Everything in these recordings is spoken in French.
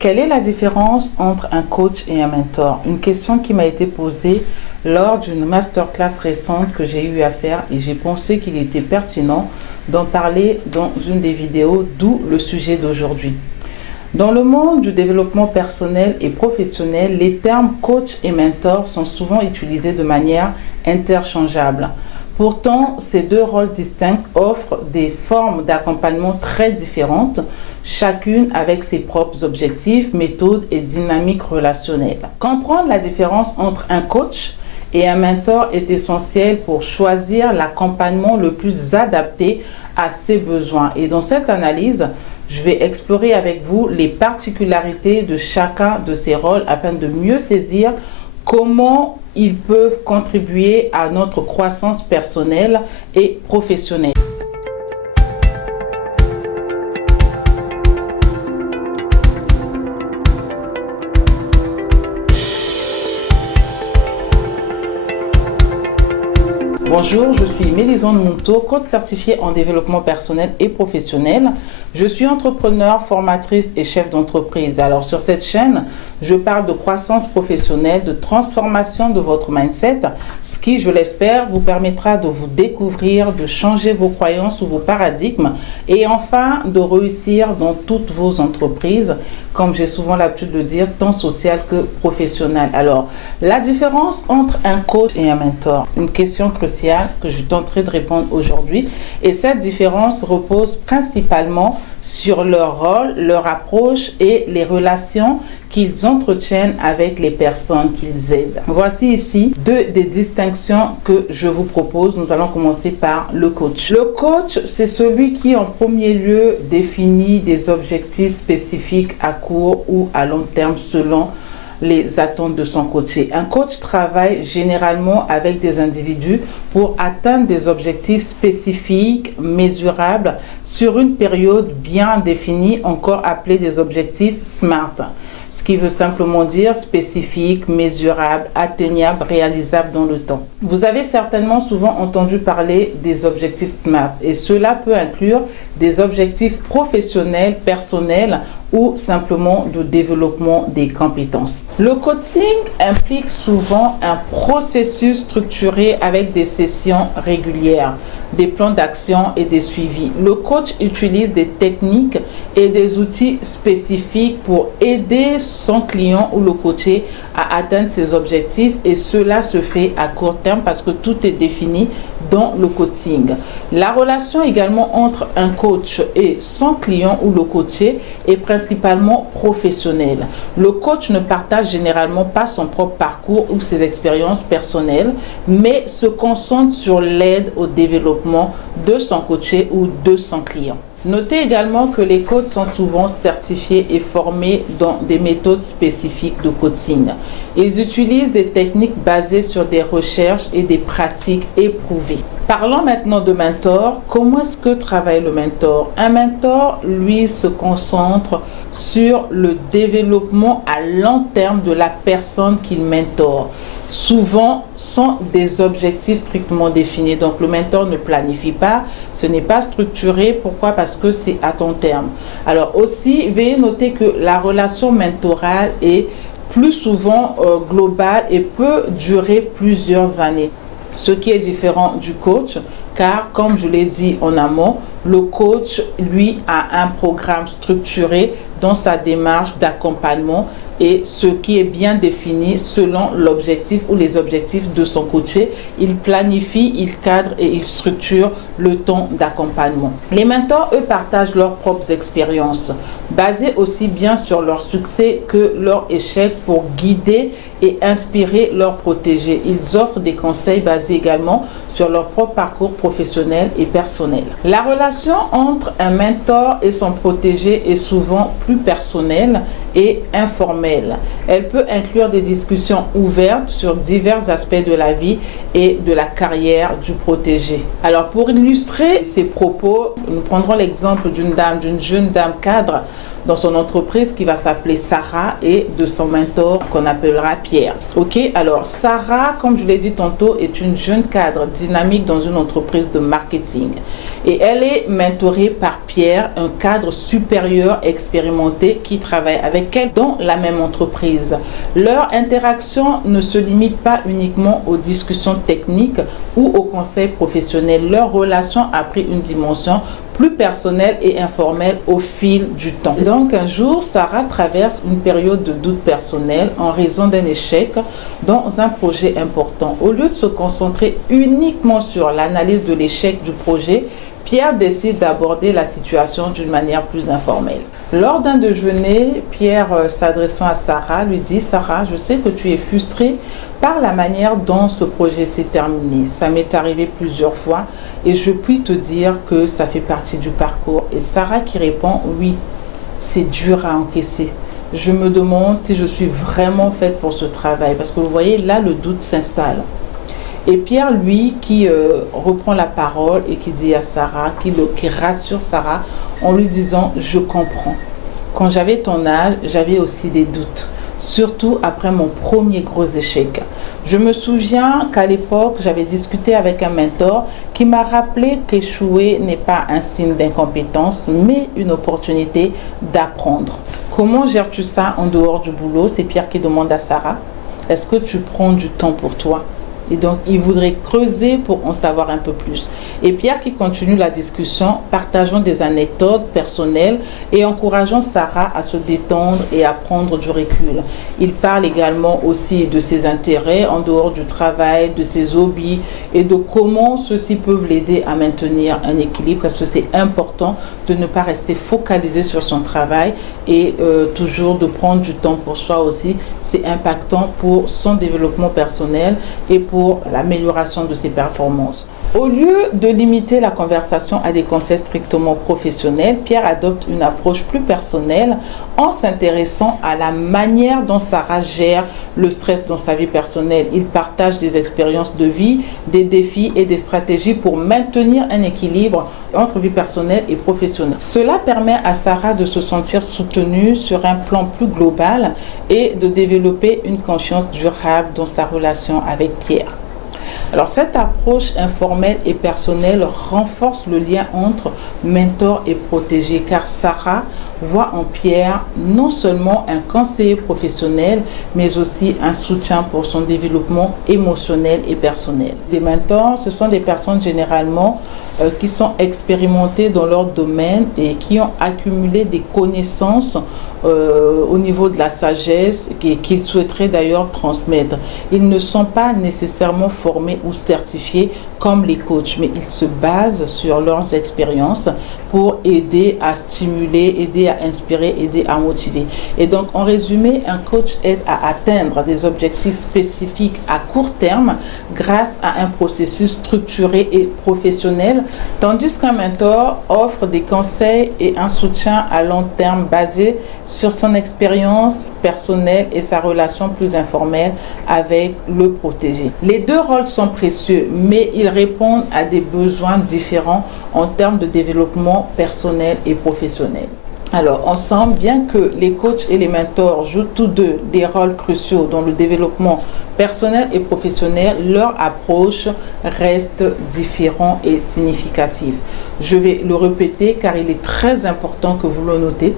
Quelle est la différence entre un coach et un mentor? Une question qui m'a été posée lors d'une masterclass récente que j'ai eu à faire et j'ai pensé qu'il était pertinent d'en parler dans une des vidéos, d'où le sujet d'aujourd'hui. Dans le monde du développement personnel et professionnel, les termes coach et mentor sont souvent utilisés de manière interchangeable. Pourtant, ces deux rôles distincts offrent des formes d'accompagnement très différentes, chacune avec ses propres objectifs, méthodes et dynamiques relationnelles. Comprendre la différence entre un coach et un mentor est essentiel pour choisir l'accompagnement le plus adapté à ses besoins. Et dans cette analyse, je vais explorer avec vous les particularités de chacun de ces rôles afin de mieux saisir comment ils peuvent contribuer à notre croissance personnelle et professionnelle. Bonjour, je suis Mélisande Mounto, coach certifiée en développement personnel et professionnel. Je suis entrepreneur, formatrice et chef d'entreprise. Alors sur cette chaîne, je parle de croissance professionnelle, de transformation de votre mindset, ce qui, je l'espère, vous permettra de vous découvrir, de changer vos croyances ou vos paradigmes et enfin de réussir dans toutes vos entreprises, comme j'ai souvent l'habitude de dire, tant sociales que professionnelles. Alors, la différence entre un coach et un mentor, une question cruciale que je tenterai de répondre aujourd'hui. Et cette différence repose principalement sur leur rôle, leur approche et les relations qu'ils entretiennent avec les personnes qu'ils aident. Voici ici deux des distinctions que je vous propose. Nous allons commencer par le coach. Le coach, c'est celui qui en premier lieu définit des objectifs spécifiques à court ou à long terme selon les attentes de son coaché. Un coach travaille généralement avec des individus pour atteindre des objectifs spécifiques, mesurables, sur une période bien définie, encore appelés des objectifs SMART. Ce qui veut simplement dire spécifique, mesurable, atteignable, réalisable dans le temps. Vous avez certainement souvent entendu parler des objectifs SMART et cela peut inclure des objectifs professionnels, personnels ou simplement de développement des compétences. Le coaching implique souvent un processus structuré avec des sessions régulières, des plans d'action et des suivis. Le coach utilise des techniques et des outils spécifiques pour aider son client ou le coaché à atteindre ses objectifs et cela se fait à court terme parce que tout est défini dans le coaching. La relation également entre un coach et son client ou le coaché est principalement professionnelle. Le coach ne partage généralement pas son propre parcours ou ses expériences personnelles, mais se concentre sur l'aide au développement de son coaché ou de son client. Notez également que les coachs sont souvent certifiés et formés dans des méthodes spécifiques de coaching. Ils utilisent des techniques basées sur des recherches et des pratiques éprouvées. Parlons maintenant de mentor. Comment est-ce que travaille le mentor? Un mentor, lui, se concentre sur le développement à long terme de la personne qu'il mentore. Souvent sont des objectifs strictement définis. Donc le mentor ne planifie pas, ce n'est pas structuré. Pourquoi? Parce que c'est à long terme. Alors aussi, veuillez noter que la relation mentorale est plus souvent globale et peut durer plusieurs années. Ce qui est différent du coach, car comme je l'ai dit en amont, le coach, lui, a un programme structuré dans sa démarche d'accompagnement et ce qui est bien défini selon l'objectif ou les objectifs de son coaché. Il planifie, il cadre et il structure le temps d'accompagnement. Les mentors, eux, partagent leurs propres expériences, basées aussi bien sur leur succès que leur échec pour guider et inspirer leurs protégés. Ils offrent des conseils basés également sur leur propre parcours professionnel et personnel. La relation entre un mentor et son protégé est souvent plus personnelle et informelle. Elle peut inclure des discussions ouvertes sur divers aspects de la vie et de la carrière du protégé. Alors pour illustrer ces propos, nous prendrons l'exemple d'une jeune dame cadre dans son entreprise qui va s'appeler Sarah et de son mentor qu'on appellera Pierre. Ok, alors Sarah, comme je l'ai dit tantôt, est une jeune cadre dynamique dans une entreprise de marketing. Et elle est mentorée par Pierre, un cadre supérieur expérimenté qui travaille avec elle dans la même entreprise. Leur interaction ne se limite pas uniquement aux discussions techniques ou aux conseils professionnels. Leur relation a pris une dimension plus personnelle et informelle au fil du temps. Donc un jour, Sarah traverse une période de doute personnel en raison d'un échec dans un projet important. Au lieu de se concentrer uniquement sur l'analyse de l'échec du projet, Pierre décide d'aborder la situation d'une manière plus informelle. Lors d'un déjeuner, Pierre, s'adressant à Sarah, lui dit « Sarah, je sais que tu es frustrée par la manière dont ce projet s'est terminé. Ça m'est arrivé plusieurs fois et je puis te dire que ça fait partie du parcours. » Et Sarah qui répond « Oui, c'est dur à encaisser. Je me demande si je suis vraiment faite pour ce travail. » Parce que vous voyez, là, le doute s'installe. Et Pierre, lui, qui reprend la parole et qui dit à Sarah, qui rassure Sarah en lui disant « Je comprends. Quand j'avais ton âge, j'avais aussi des doutes, surtout après mon premier gros échec. Je me souviens qu'à l'époque, j'avais discuté avec un mentor qui m'a rappelé qu'échouer n'est pas un signe d'incompétence, mais une opportunité d'apprendre. Comment gères-tu ça en dehors du boulot ?» C'est Pierre qui demande à Sarah. « Est-ce que tu prends du temps pour toi ?» Et donc, il voudrait creuser pour en savoir un peu plus. Et Pierre qui continue la discussion, partageant des anecdotes personnelles et encourageant Sarah à se détendre et à prendre du recul. Il parle également aussi de ses intérêts en dehors du travail, de ses hobbies et de comment ceux-ci peuvent l'aider à maintenir un équilibre, parce que c'est important de ne pas rester focalisé sur son travail et toujours de prendre du temps pour soi aussi. C'est impactant pour son développement personnel et pour l'amélioration de ses performances. Au lieu de limiter la conversation à des conseils strictement professionnels, Pierre adopte une approche plus personnelle en s'intéressant à la manière dont Sarah gère le stress dans sa vie personnelle. Il partage des expériences de vie, des défis et des stratégies pour maintenir un équilibre entre vie personnelle et professionnelle. Cela permet à Sarah de se sentir soutenue sur un plan plus global et de développer une confiance durable dans sa relation avec Pierre. Alors cette approche informelle et personnelle renforce le lien entre mentor et protégé, car Sarah voit en Pierre non seulement un conseiller professionnel, mais aussi un soutien pour son développement émotionnel et personnel. Des mentors, ce sont des personnes généralement qui sont expérimentées dans leur domaine et qui ont accumulé des connaissances au niveau de la sagesse qu'ils souhaiteraient d'ailleurs transmettre. Ils ne sont pas nécessairement formés ou certifiés comme les coachs, mais ils se basent sur leurs expériences pour aider à stimuler, aider à inspirer, aider à motiver. Et donc, en résumé, un coach aide à atteindre des objectifs spécifiques à court terme grâce à un processus structuré et professionnel, tandis qu'un mentor offre des conseils et un soutien à long terme basé sur son expérience personnelle et sa relation plus informelle avec le protégé. Les deux rôles sont précieux, mais ils répondent à des besoins différents en termes de développement personnel et professionnel. Alors, ensemble, bien que les coachs et les mentors jouent tous deux des rôles cruciaux dans le développement personnel et professionnel, leur approche reste différente et significative. Je vais le répéter car il est très important que vous le notez.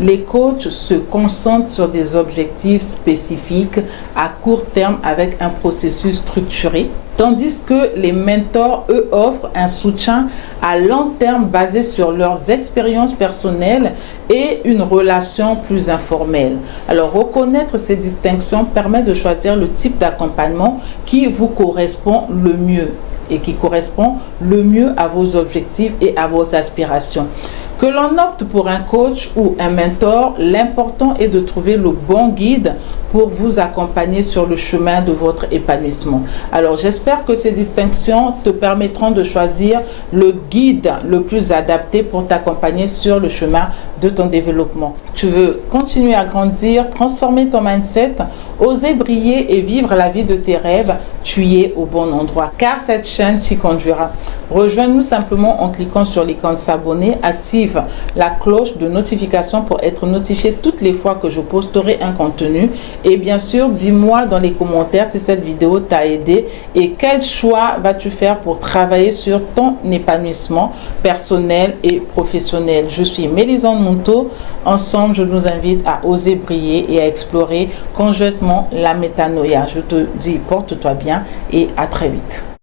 Les coachs se concentrent sur des objectifs spécifiques à court terme avec un processus structuré, tandis que les mentors, eux, offrent un soutien à long terme basé sur leurs expériences personnelles et une relation plus informelle. Alors, reconnaître ces distinctions permet de choisir le type d'accompagnement qui vous correspond le mieux et qui correspond le mieux à vos objectifs et à vos aspirations. Que l'on opte pour un coach ou un mentor, l'important est de trouver le bon guide pour vous accompagner sur le chemin de votre épanouissement. Alors j'espère que ces distinctions te permettront de choisir le guide le plus adapté pour t'accompagner sur le chemin de ton développement. Tu veux continuer à grandir, transformer ton mindset, oser briller et vivre la vie de tes rêves, tu y es au bon endroit car cette chaîne t'y conduira. Rejoins-nous simplement en cliquant sur l'icône s'abonner, active la cloche de notification pour être notifié toutes les fois que je posterai un contenu et bien sûr dis-moi dans les commentaires si cette vidéo t'a aidé et quel choix vas-tu faire pour travailler sur ton épanouissement personnel et professionnel. Je suis Mélisande Mounto, ensemble je nous invite à oser briller et à explorer conjointement la métanoïa. Je te dis porte-toi bien et à très vite.